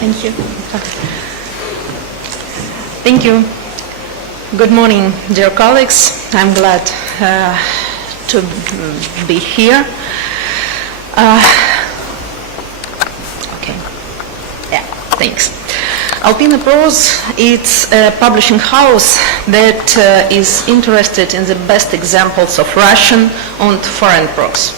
Thank you. Thank you. Good morning, dear colleagues. I'm glad to be here. Okay. Yeah, thanks. Alpina Prose, it's a publishing house that is interested in the best examples of Russian and foreign prose.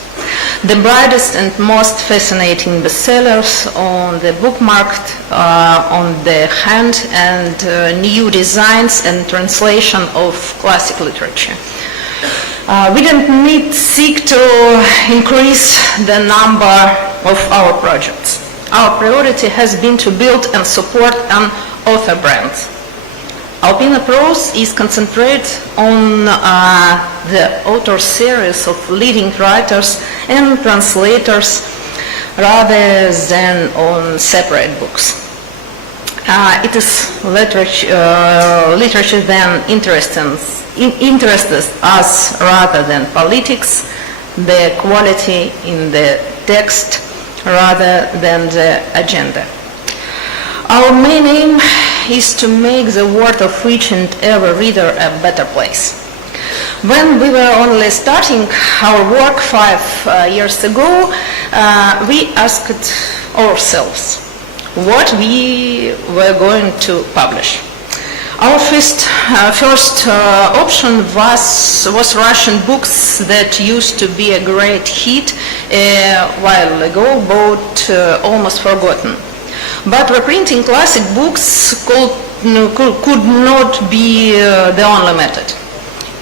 The brightest and most fascinating bestsellers on the book market on the hand, and new designs and translation of classic literature. We didn't seek to increase the number of our projects. Our priority has been to build and support an author brand. Alpina Prose is concentrated on the author series of leading writers and translators rather than on separate books. It is literature that interests us rather than politics, the quality in the text rather than the agenda. Our main aim is to make the world of each and every reader a better place. When we were only starting our work 5 years ago, we asked ourselves what we were going to publish. Our first option was Russian books that used to be a great hit a while ago, but almost forgotten. But reprinting classic books could not be the only method.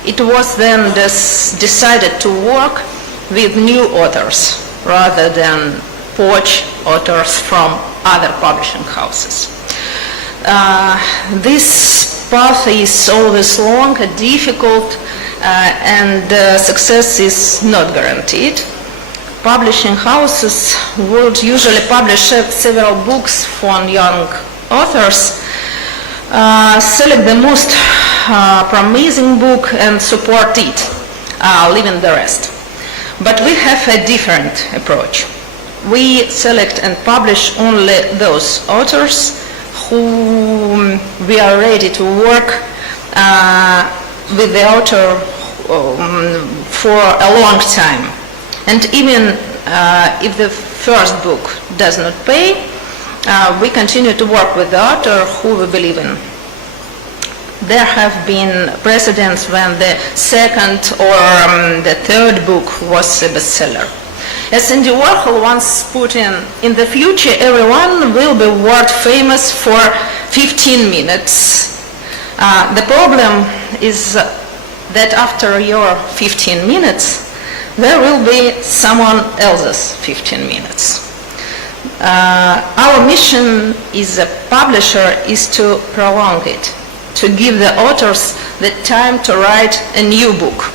It was then decided to work with new authors rather than poach authors from other publishing houses. This path is always long and difficult, and success is not guaranteed. Publishing houses would usually publish several books for young authors, select the most promising book and support it, leaving the rest. But we have a different approach. We select and publish only those authors who we are ready to work with the author for a long time. And even if the first book does not pay, we continue to work with the author who we believe in. There have been precedents when the second or the third book was a bestseller. As Andy Warhol once put in the future everyone will be world famous for 15 minutes. The problem is that after your 15 minutes, there will be someone else's 15 minutes. Our mission as a publisher is to prolong it, to give the authors the time to write a new book,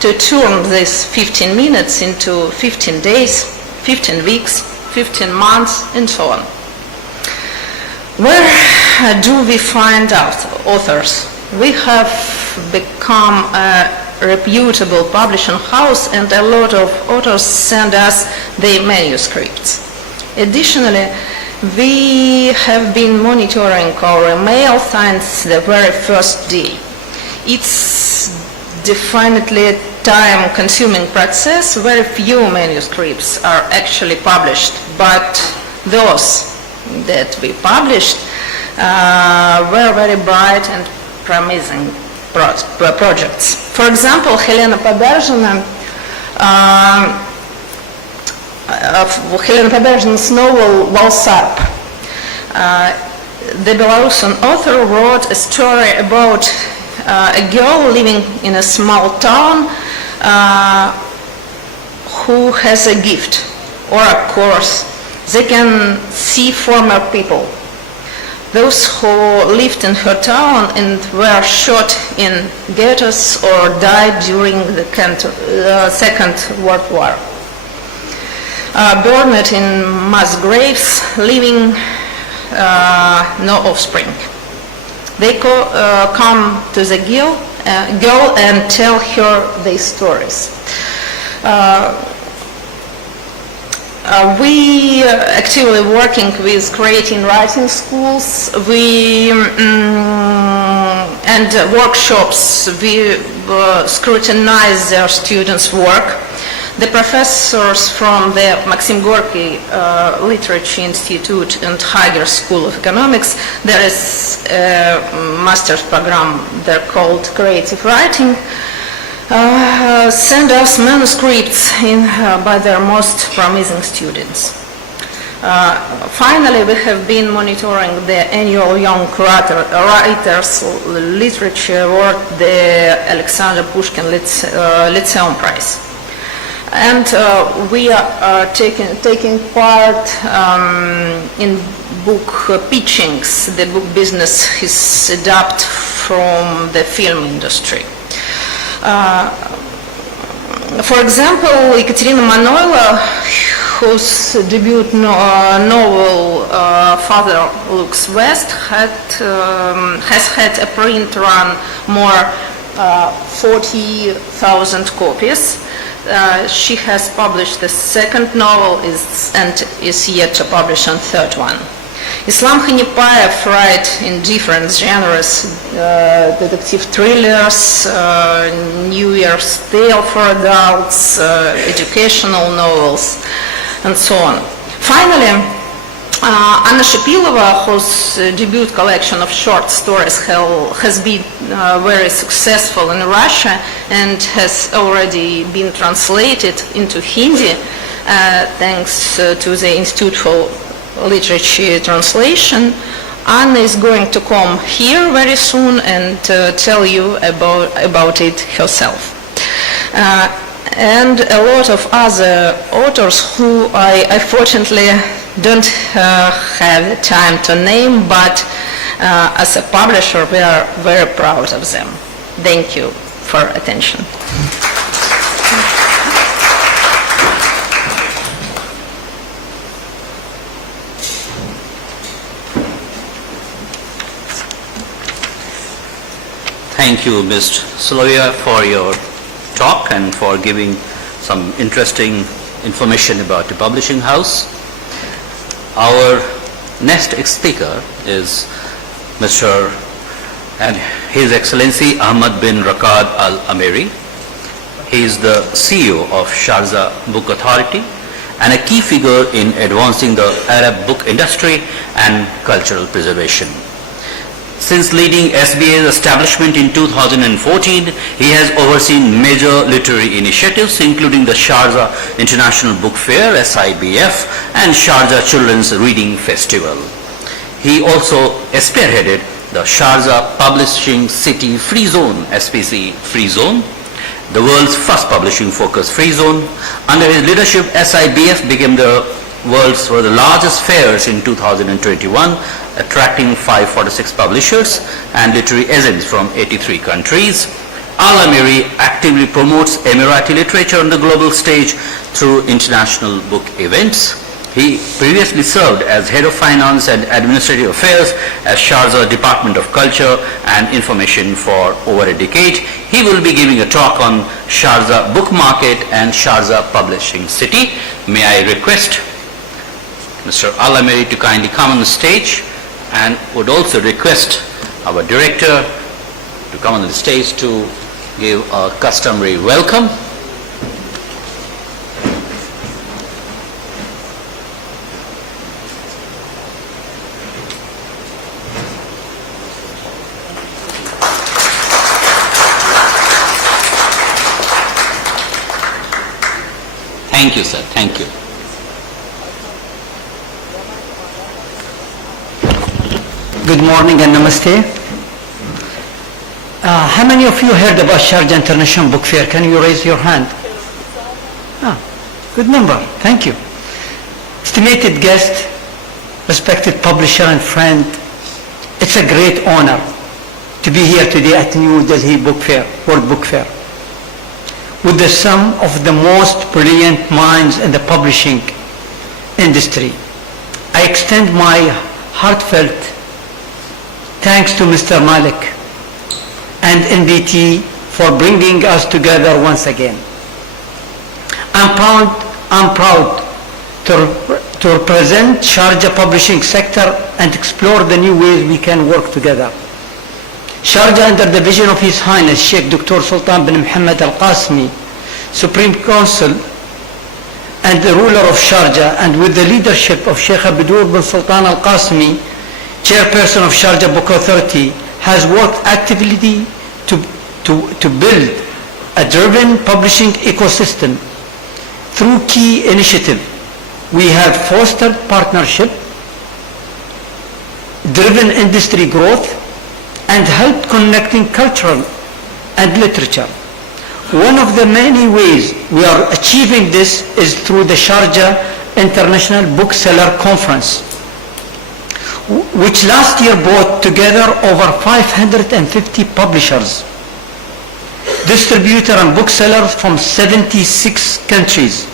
to turn these 15 minutes into 15 days, 15 weeks, 15 months, and so on. Where do we find authors? We have become a reputable publishing house, and a lot of authors send us their manuscripts. Additionally, we have been monitoring our email since the very first day. It's definitely a time-consuming process. Very few manuscripts are actually published, but those that we published were very bright and promising projects. For example, Helena Poberzhina's novel Valsarp. The Belarusian author wrote a story about a girl living in a small town who has a gift or a curse. They can see former people. Those who lived in her town and were shot in ghettos or died during the Second World War. Burned in mass graves, leaving no offspring. They come to the girl and tell her their stories. We actively working with creating writing schools. And workshops. We scrutinize their students' work. The professors from the Maxim Gorky Literature Institute and Haiger School of Economics, there is a master's program there called Creative Writing, send us manuscripts by their most promising students. Finally, we have been monitoring the annual Young Writers Literature Award, the Alexander Pushkin Lyceum Prize. And we are taking part in book pitchings. The book business is adapted from the film industry. For example, Ekaterina Manoyla, whose debut novel Father Looks West has had a print run more 40,000 copies. She has published the second novel and is yet to publish a third one. Islam Khanipayev writes in different genres, detective thrillers, New Year's Tale for adults, educational novels, and so on. Finally, Anna Shapilova, whose debut collection of short stories has been very successful in Russia and has already been translated into Hindi, thanks to the Institute for Literature Translation. Anna is going to come here very soon and tell you about it herself. And a lot of other authors who I fortunately don't have the time to name, but as a publisher we are very proud of them. Thank you for attention. Thank you, Ms. Solovia, for your talk and for giving some interesting information about the publishing house. Our next speaker is Mr. and His Excellency Ahmad bin Raqad Al Amiri. He is the CEO of Sharjah Book Authority and a key figure in advancing the Arab book industry and cultural preservation. Since leading SBA's establishment in 2014, he has overseen major literary initiatives including the Sharjah International Book Fair (SIBF) and Sharjah Children's Reading Festival. He also spearheaded the Sharjah Publishing City Free Zone (SPC Free Zone), the world's first publishing focused free zone. Under his leadership, SIBF became the world's one of the largest fairs in 2021, attracting 546 publishers and literary agents from 83 countries. Al Amiri actively promotes Emirati literature on the global stage through international book events. He previously served as Head of Finance and Administrative Affairs at Sharjah Department of Culture and Information for over a decade. He will be giving a talk on Sharjah Book Market and Sharjah Publishing City. May I request Mr. Al Amiri to kindly come on the stage, and would also request our director to come on the stage to give a customary welcome. Thank you, sir. Thank you. Good morning and namaste. How many of you heard about Sharjah International Book Fair? Can you raise your hand? Good number. Thank you. Estimated guest, respected publisher and friend, it's a great honor to be here today at New Delhi Book Fair, World Book Fair, with the sum of the most brilliant minds in the publishing industry. I extend my heartfelt thanks to Mr. Malik and NBT for bringing us together once again. I'm proud to represent Sharjah publishing sector and explore the new ways we can work together. Sharjah, under the vision of His Highness Sheikh Dr. Sultan bin Muhammad Al Qasimi, Supreme Council and the ruler of Sharjah, and with the leadership of Sheikh Abdur bin Sultan Al Qasimi, chairperson of Sharjah Book Authority, has worked actively to build a driven publishing ecosystem through key initiatives. We have fostered partnership, driven industry growth, and helped connecting cultural and literature. One of the many ways we are achieving this is through the Sharjah International Bookseller Conference, which last year brought together over 550 publishers, distributors and booksellers from 76 countries.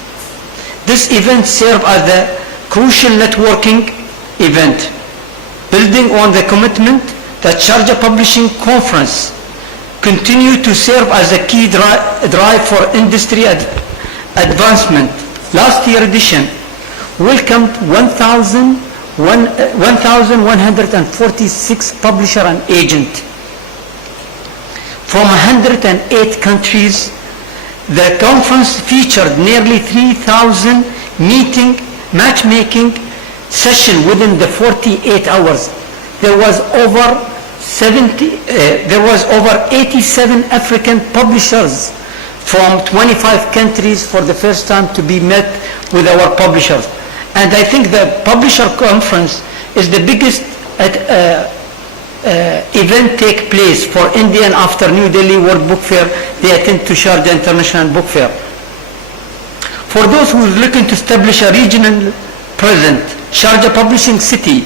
This event served as a crucial networking event, building on the commitment that Sharjah Publishing Conference continue to serve as a key drive for industry advancement. Last year edition welcomed 1,146 publisher and agent from 108 countries. The conference featured nearly 3,000 matchmaking sessions within the 48 hours. There was over 87 African publishers from 25 countries for the first time to be met with our publishers. And I think the publisher conference is the biggest event take place for Indian after New Delhi World Book Fair. They attend to Sharjah International Book Fair. For those who are looking to establish a regional presence, Sharjah Publishing City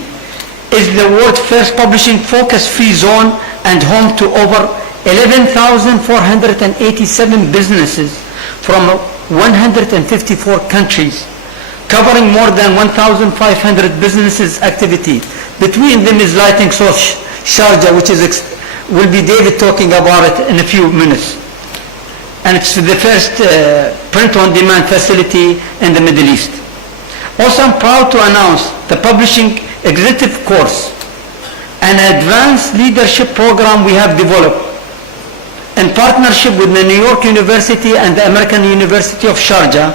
is the world's first publishing focus-free zone and home to over 11,487 businesses from 154 countries, covering more than 1,500 businesses activity. Between them is Lighting Source Sharjah, which will be David talking about it in a few minutes. And it's the first print-on-demand facility in the Middle East. Also, I'm proud to announce the publishing executive course, an advanced leadership program we have developed in partnership with the New York University and the American University of Sharjah.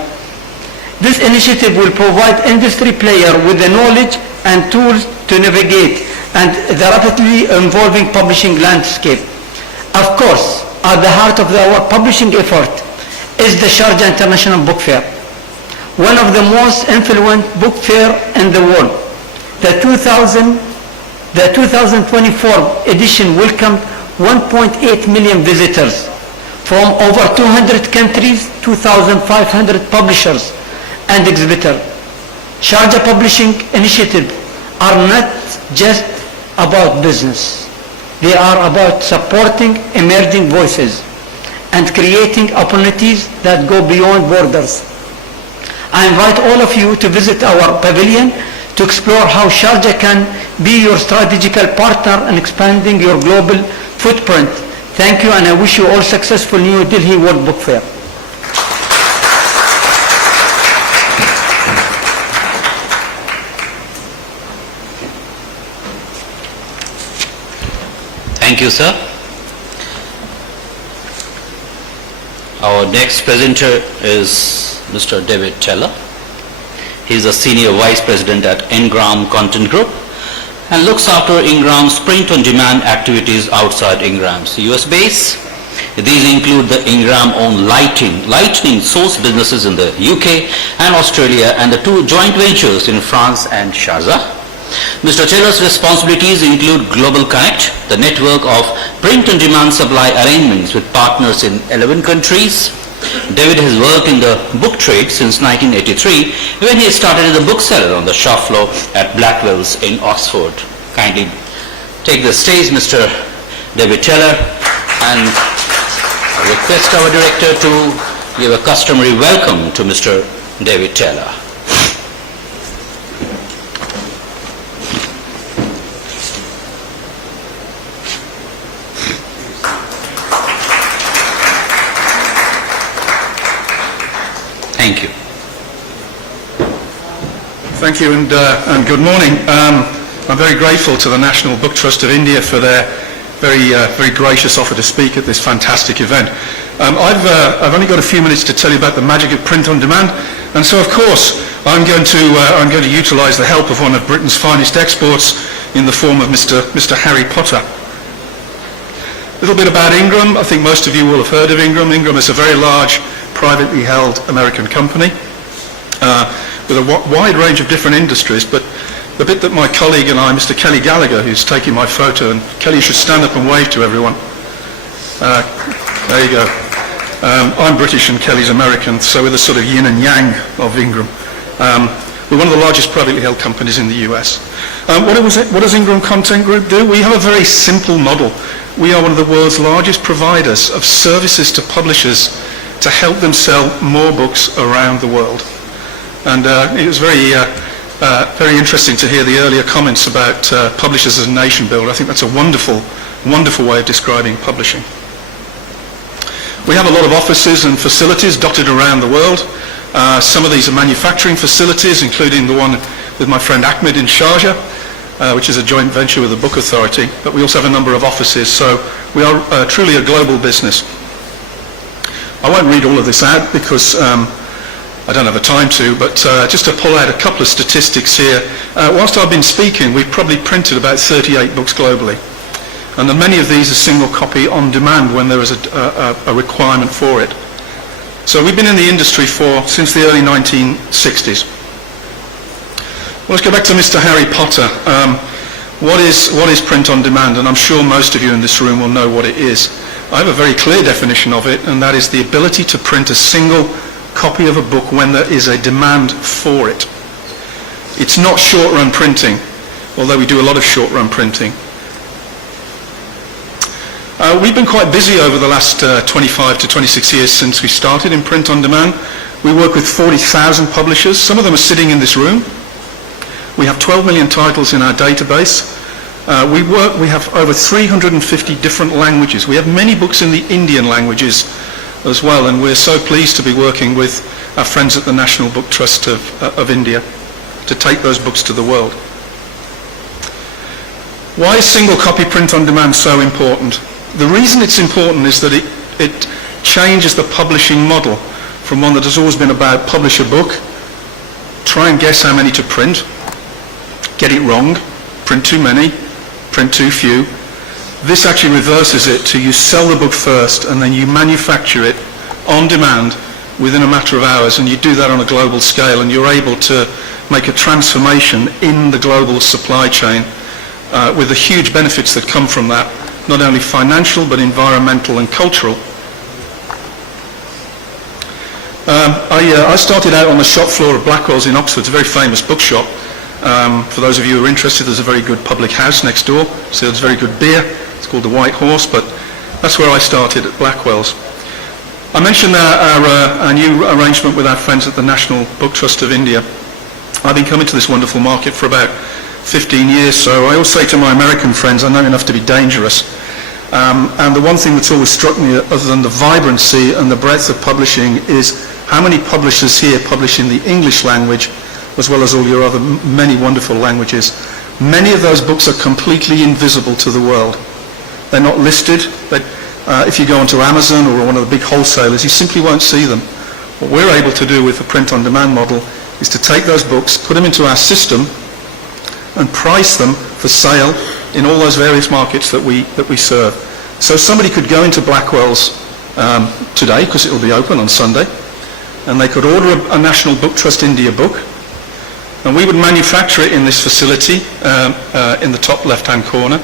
This initiative will provide industry players with the knowledge and tools to navigate and the rapidly evolving publishing landscape. Of course, at the heart of our publishing effort is the Sharjah International Book Fair, one of the most influential book fair in the world. The 2024 edition welcomed 1.8 million visitors from over 200 countries, 2,500 publishers and exhibitors. Sharjah Publishing Initiative are not just about business. They are about supporting emerging voices and creating opportunities that go beyond borders. I invite all of you to visit our pavilion to explore how Sharjah can be your strategical partner in expanding your global footprint. Thank you, and I wish you all successful New Delhi World Book Fair. Thank you, sir. Our next presenter is Mr. David Teller. He is a Senior Vice President at Ingram Content Group and looks after Ingram's print-on-demand activities outside Ingram's US base. These include the Ingram-owned Lightning Source businesses in the UK and Australia, and the two joint ventures in France and Sharjah. Mr. Teller's responsibilities include Global Connect, the network of print-on-demand supply arrangements with partners in 11 countries. David has worked in the book trade since 1983 when he started as a bookseller on the shop floor at Blackwell's in Oxford. Kindly take the stage, Mr. David Teller, and I request our director to give a customary welcome to Mr. David Teller. Thank you. Thank you and good morning. I'm very grateful to the National Book Trust of India for their very gracious offer to speak at this fantastic event. I've only got a few minutes to tell you about the magic of print on demand, and so of course I'm going to utilise the help of one of Britain's finest exports in the form of Mr. Harry Potter. A little bit about Ingram. I think most of you will have heard of Ingram. Ingram is a very large privately held American company with a wide range of different industries, but the bit that my colleague and I, Mr. Kelly Gallagher, who's taking my photo, and Kelly, you should stand up and wave to everyone. There you go. I'm British and Kelly's American, so we're the sort of yin and yang of Ingram. We're one of the largest privately held companies in the US. What does Ingram Content Group do? We have a very simple model. We are one of the world's largest providers of services to publishers to help them sell more books around the world. And it was very interesting to hear the earlier comments about publishers as a nation builder. I think that's a wonderful, wonderful way of describing publishing. We have a lot of offices and facilities dotted around the world. Some of these are manufacturing facilities, including the one with my friend Ahmed in Sharjah, which is a joint venture with the Book Authority. But we also have a number of offices, so we are truly a global business. I won't read all of this out because I don't have the time to, but just to pull out a couple of statistics here. Whilst I've been speaking, we've probably printed about 38 books globally. And many of these are single copy on demand when there is a requirement for it. So we've been in the industry since the early 1960s. Well, let's go back to Mr. Harry Potter. What is print on demand? And I'm sure most of you in this room will know what it is. I have a very clear definition of it, and that is the ability to print a single copy of a book when there is a demand for it. It's not short-run printing, although we do a lot of short-run printing. We've been quite busy over the last 25 to 26 years since we started in print on demand. We work with 40,000 publishers. Some of them are sitting in this room. We have 12 million titles in our database. We have over 350 different languages. We have many books in the Indian languages as well, and we're so pleased to be working with our friends at the National Book Trust of India to take those books to the world. Why is single copy print on demand so important? The reason it's important is that it changes the publishing model from one that has always been about publish a book, try and guess how many to print, get it wrong, print too many, print too few. This actually reverses it to you sell the book first and then you manufacture it on demand within a matter of hours, and you do that on a global scale, and you're able to make a transformation in the global supply chain with the huge benefits that come from that, not only financial but environmental and cultural. I started out on the shop floor of Blackwell's in Oxford. It's a very famous bookshop. For those of you who are interested, there's a very good public house next door, so there's very good beer. It's called the White Horse, but that's where I started at Blackwell's. I mentioned our new arrangement with our friends at the National Book Trust of India. I've been coming to this wonderful market for about 15 years, so I always say to my American friends, I know enough to be dangerous. And the one thing that's always struck me, other than the vibrancy and the breadth of publishing, is how many publishers here publish in the English language, as well as all your other many wonderful languages. Many of those books are completely invisible to the world. They're not listed. If you go onto Amazon or one of the big wholesalers, you simply won't see them. What we're able to do with the print-on-demand model is to take those books, put them into our system, and price them for sale in all those various markets that we serve. So somebody could go into Blackwell's today, because it will be open on Sunday, and they could order a National Book Trust India book, and we would manufacture it in this facility in the top left-hand corner,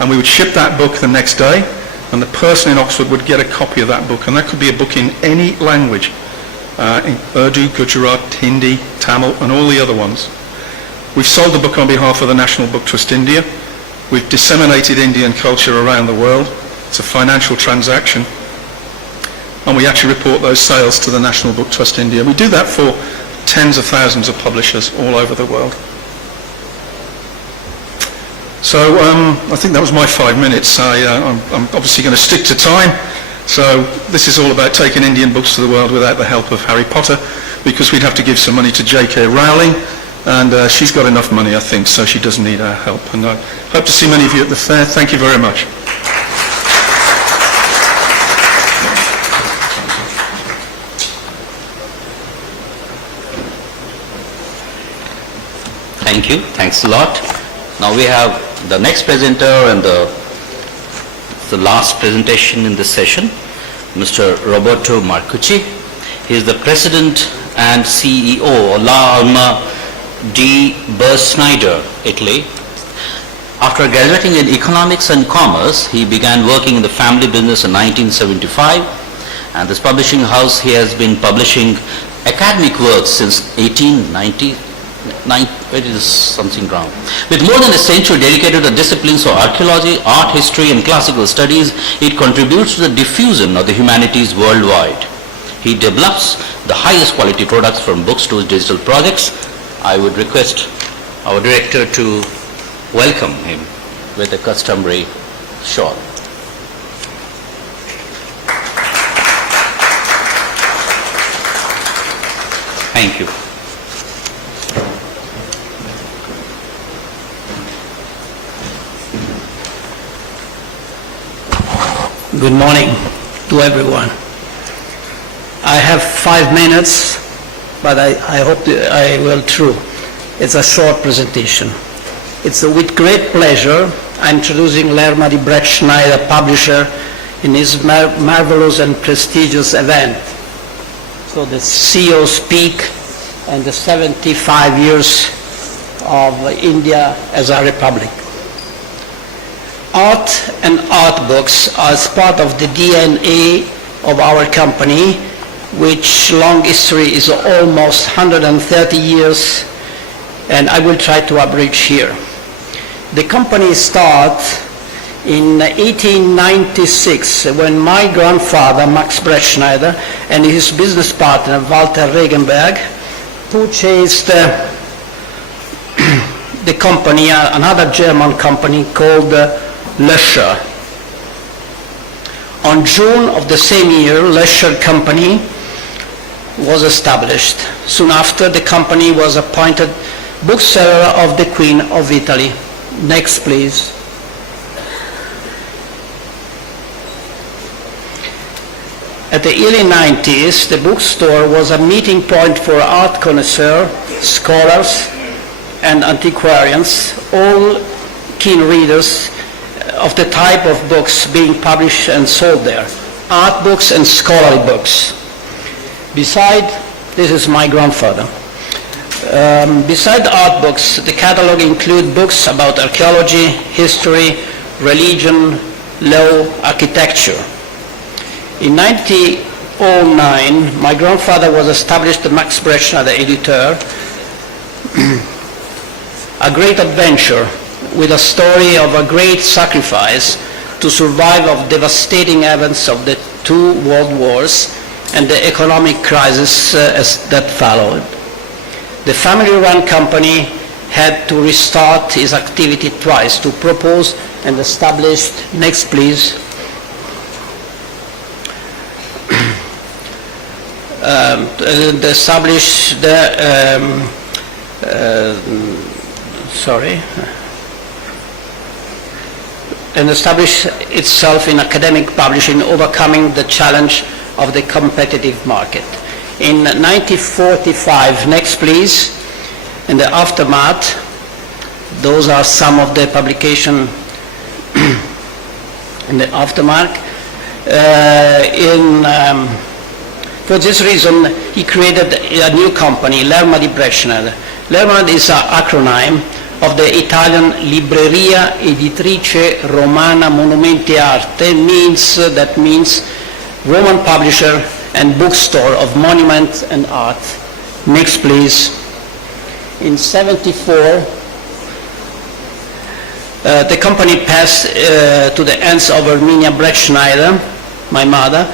and we would ship that book the next day, and the person in Oxford would get a copy of that book, and that could be a book in any language, in Urdu, Gujarat, Hindi, Tamil, and all the other ones. We've sold the book on behalf of the National Book Trust India. We've disseminated Indian culture around the world. It's a financial transaction. And we actually report those sales to the National Book Trust India. We do that for tens of thousands of publishers all over the world. So I think that was my 5 minutes. I'm obviously going to stick to time. So this is all about taking Indian books to the world without the help of Harry Potter, because we'd have to give some money to J.K. Rowling, and she's got enough money, I think, so she doesn't need our help. And I hope to see many of you at the fair. Thank you very much. Thank you. Thanks a lot. Now we have the next presenter and the last presentation in this session, Mr. Roberto Marcucci. He is the President and CEO of La Alma di Bersneider, Italy. After graduating in economics and commerce, he began working in the family business in 1975, and this publishing house, he has been publishing academic works since 1890. It is something wrong. With more than a century dedicated to the disciplines of archaeology, art history and classical studies, it contributes to the diffusion of the humanities worldwide. He develops the highest quality products from books to digital projects. I would request our director to welcome him with a customary shawl. Thank you. Good morning to everyone. I have 5 minutes, but I hope that I will through. It's a short presentation. It's with great pleasure I'm introducing Lerma di Brettschneider, publisher, in his marvelous and prestigious event. So the CEO speak and the 75 years of India as a republic. Art and art books are part of the DNA of our company, which long history is almost 130 years, and I will try to abridge here. The company started in 1896 when my grandfather, Max Brettschneider, and his business partner, Walter Regenberg, purchased the company, another German company called Löscher. On June of the same year, Löscher Company was established. Soon after, the company was appointed bookseller of the Queen of Italy. Next, please. At the early 90s, the bookstore was a meeting point for art connoisseurs, scholars, and antiquarians, all keen readers of the type of books being published and sold there, art books and scholarly books. This is my grandfather. Beside art books, the catalog includes books about archaeology, history, religion, law, architecture. In 1909, my grandfather was established the Max Brettschneider editor, a great adventure with a story of a great sacrifice to survive of devastating events of the 2 world wars and the economic crisis that followed. The family-run company had to restart its activity twice to propose and establish, next please, and establish itself in academic publishing, overcoming the challenge of the competitive market. In 1945, next please, in the aftermath, those are some of the publication in the aftermath. For this reason, he created a new company, Lerma di Brettschneider. Lerma is an acronym of the Italian Libreria Editrice Romana Monumenti Arte, that means Roman publisher and bookstore of monuments and art. Next, please. In 1974, the company passed to the hands of Erminia Brettschneider, my mother,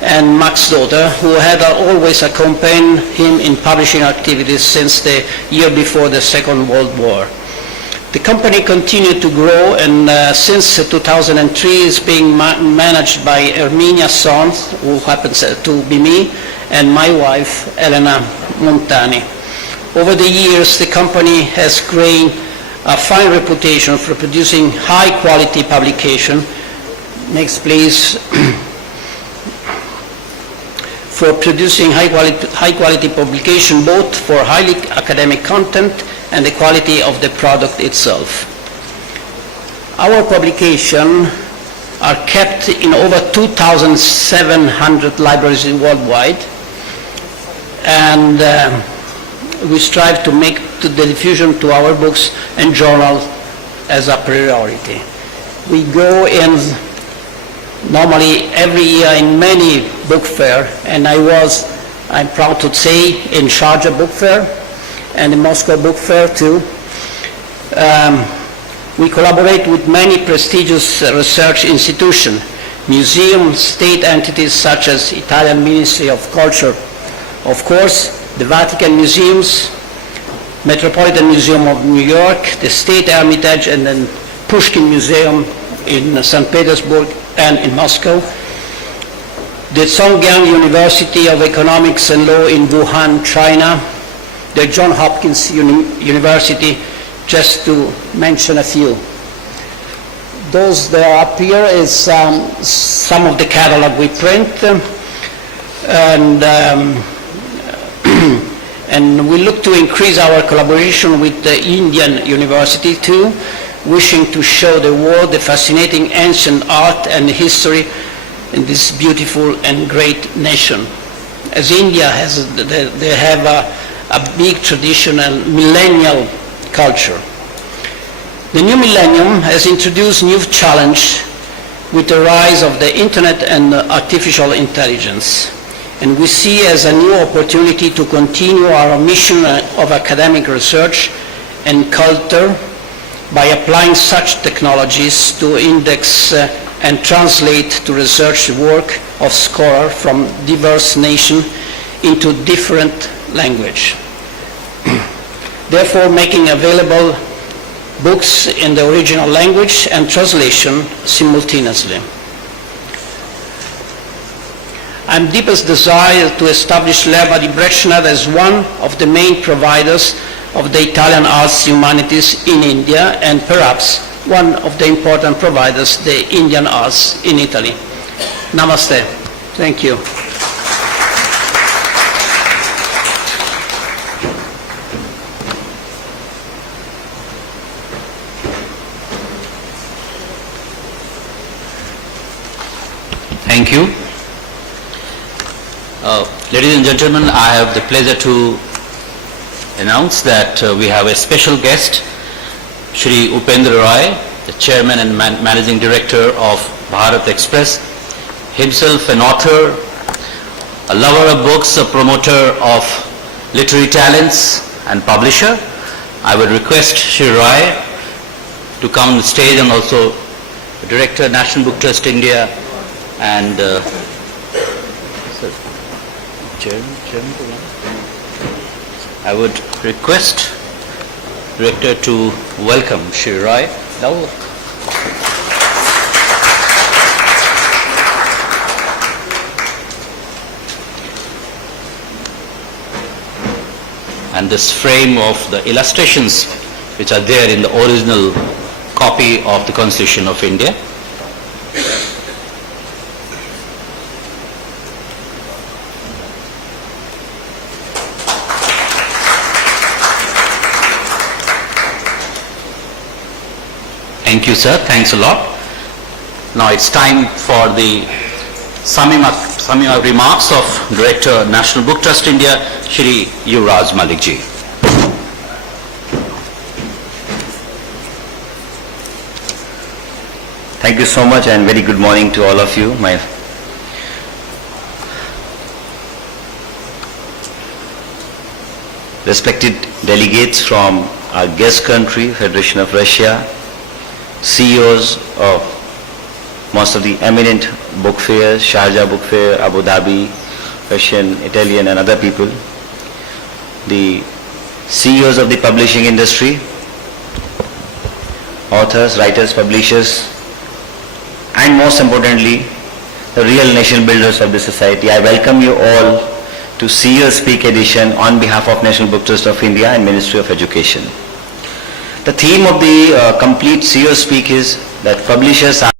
and Max's daughter, who had always accompanied him in publishing activities since the year before the Second World War. The company continued to grow, and since 2003 is being managed by Erminia's son, who happens to be me, and my wife, Elena Montani. over the years, the company has gained a fine reputation for producing high-quality publication. Next, please. For producing high-quality publication, both for highly academic content and the quality of the product itself. Our publications are kept in over 2,700 libraries worldwide, and we strive to make the diffusion to our books and journals as a priority. We go in normally every year in many book fair, and I'm proud to say, in Sharjah Book Fair and the Moscow Book Fair too. We collaborate with many prestigious research institutions, museums, state entities such as Italian Ministry of Culture, of course, the Vatican Museums, Metropolitan Museum of New York, the State Hermitage, and then Pushkin Museum in St. Petersburg and in Moscow, the Zhongjiang University of Economics and Law in Wuhan, China, the Johns Hopkins University, just to mention a few. Those that are up here is some of the catalog we print, and we look to increase our collaboration with the Indian University too, wishing to show the world the fascinating ancient art and history in this beautiful and great nation. As India they have a big traditional millennial culture. The new millennium has introduced new challenge with the rise of the internet and artificial intelligence. And we see as a new opportunity to continue our mission of academic research and culture by applying such technologies to index and translate to research work of scholars from diverse nations into different language. Therefore, making available books in the original language and translation simultaneously. I'm deepest desire to establish L'Erba di Breccia as one of the main providers of the Italian arts humanities in India, and perhaps one of the important providers, the Indian arts in Italy. Namaste. Thank you. Thank you. Ladies and gentlemen, I have the pleasure to announce that we have a special guest, Shri Upendra Roy, the Chairman and Managing Director of Bharat Express, himself an author, a lover of books, a promoter of literary talents and publisher. I would request Shri Roy to come on the stage, and also the Director, National Book Trust India, and I would request Director to welcome Shri Roy. And this frame of the illustrations which are there in the original copy of the Constitution of India. Thank you, sir. Thanks a lot. Now it's time for the summing up remarks of Director, National Book Trust India, Shri Yuvraj Malik ji. Thank you so much, and very good morning to all of you. My respected delegates from our guest country, Federation of Russia, CEOs of most of the eminent book fairs, Sharjah Book Fair, Abu Dhabi, Russian, Italian and other people, the CEOs of the publishing industry, authors, writers, publishers, and most importantly, the real nation builders of the society. I welcome you all to See or Speak edition on behalf of National Book Trust of India and Ministry of Education. The theme of the complete See or Speak is that publishers are